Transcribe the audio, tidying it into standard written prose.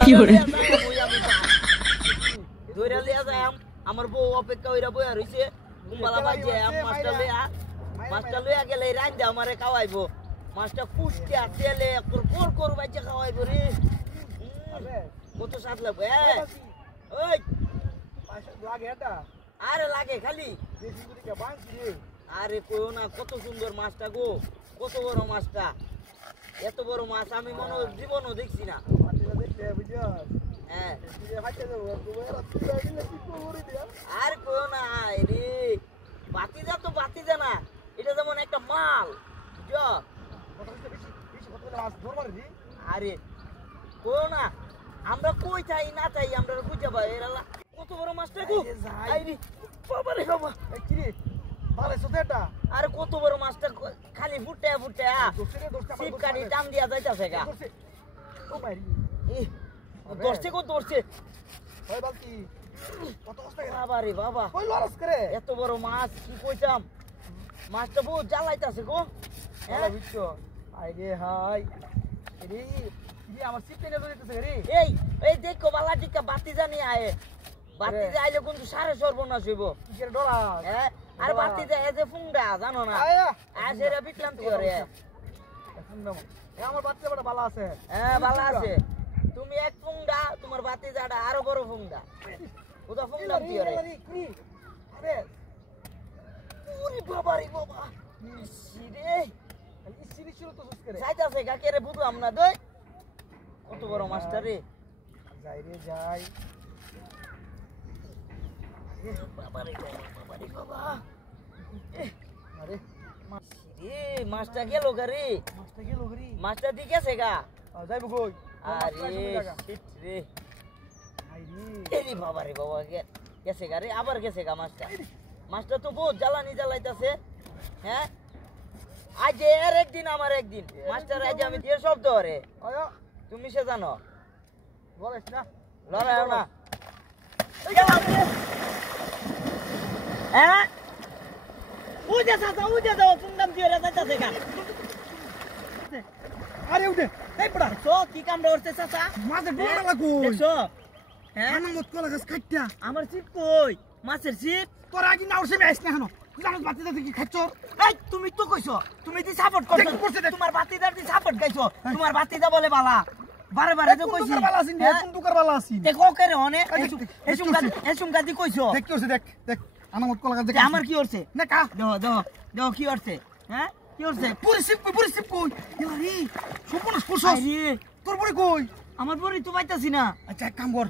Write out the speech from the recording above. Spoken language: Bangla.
কি করে ধইরা লিয়া যায় আমার বউ অপেক্ষা হইরা বইয়া রইছে কুম্বালা বাজে মাছটা লইয়া গেলে রাইন্দা আমারে খাওয়াইবো মাছটা কুষ্টি আর তেলে কোর কোর বাজে খাওয়াইবো রে কত স্বাদ লাগবে ওই লাগে এটা আরে লাগে খালি দেশি মুরগি বাঁধছি রে আরে কইও না কত সুন্দর মাছটা গো কত বড় মাছটা এত বড় মাছ আমি মনে জীবনও দেখছি না মাটিটা দেখতে বুঝছস হ্যাঁ দিয়ে হাঁটতে যাবো গোবরা তুই দিলে কি করে দিয়া আর কইও না রে বাতিজা তো বাতিজা না এটা যেমন একটা মাল বুঝছ কত বেশি কত মাছ ধর মারি রে আরে কইও না আমরা কই চাই না চাই আমরা বুঝা ভাই এরা কত বড় মাছটা গো আই রে বাবা রে বাবা কি রে ভালো সোতেটা আরে কত বড় মাছটা খালি ফুটে ফুটে সিপ কাটি টান দিয়া যাইতাছে গা ও মারি দর্শে কো দর্শে ওই বালতি কত কষ্ট করে বাবা রে বাবা ওই লরস করে এত বড় মাছ কি কইতাম মাছটা বহুত জ্বালাইতাছে গো হ্যাঁ বুঝছো আই রে হাই রে কি আমার সিপ টেনে ধরতেছে রে এই দেখো বালা টিকা বাতি জানি আয় বাতি যাইলে কিন্তু সারে সর্বনাশ হইব কিসের ডলা হ্যাঁ আর বাতি যায় এই যে ফুংডা জানো না আজেরা বিটলাম কি করে আমার বাচ্চা বড় ভালো আছে হ্যাঁ ভালো আছে তুমি এক ফুংডা তোমার বাতি যাটা আরো বড় ফুংডা ওটা ফুংডা কি করে আরে ওরে বাবা রে বাবা ইসিরে ইসিরি শুরু তো সুস করে যাইতাছে কাকেরে বুঝলাম না দই কত বড় মাস্টার রে যাই রে যাই বাবা রে বাবা আরে রে মাছটা গেল গারে মাছটা গেল গরি মাছটা দি গেছে গা যাইবো কই আরে শিট রে আই এরি বাবা রে বাবা গেছে গা রে আবার গেছে গা মাছটা তো বহুত জ্বালানি জ্বালাইতাছে হ্যাঁ আজ এর একদিন আমার একদিন মাস্টার আজ আমি দিয়ে শব্দ রে আয়া তুমি সে জানো বলিস না লড়াইও না হ্যাঁ উঠে যাও ফুংডাম দিয়ে যাইতাছে গা আরে উঠে এই পড়া তো কি কামড়া করতে চাচা মাঝে ডোলা লাগো দেখছো হ্যাঁ আনা মত কলা গাছ কাটটা আমার চিপ কই মাছের চিপ তোর আগে না ওরসে আইছ না কেন জানাস বাতিটা কি খাচ্ছর এই তুমি তো কইছো তুমি দি সাপোর্ট করছো তোমার বাতিদার দি সাপোর্ট গাইছো তোমার বাতিদা বলে বালা বারে বারে তো কইছি তুকার বালা আছিস কোন তুকার বালা আছিস দেখো কেরে অনে এসুম গাদি কইছো দেখ কি হইছে দেখ আনা মত কলা গাছ দেখ আমার কি হচ্ছে না কা দেখো কি হচ্ছে হ্যাঁ কি হচ্ছে পুরি কই ইয়ারি সম্পূর্ণ স্পর্শ আরে তোর পরে কই আমার বড়ি তো পাইতাছি না আচ্ছা এক কাম কর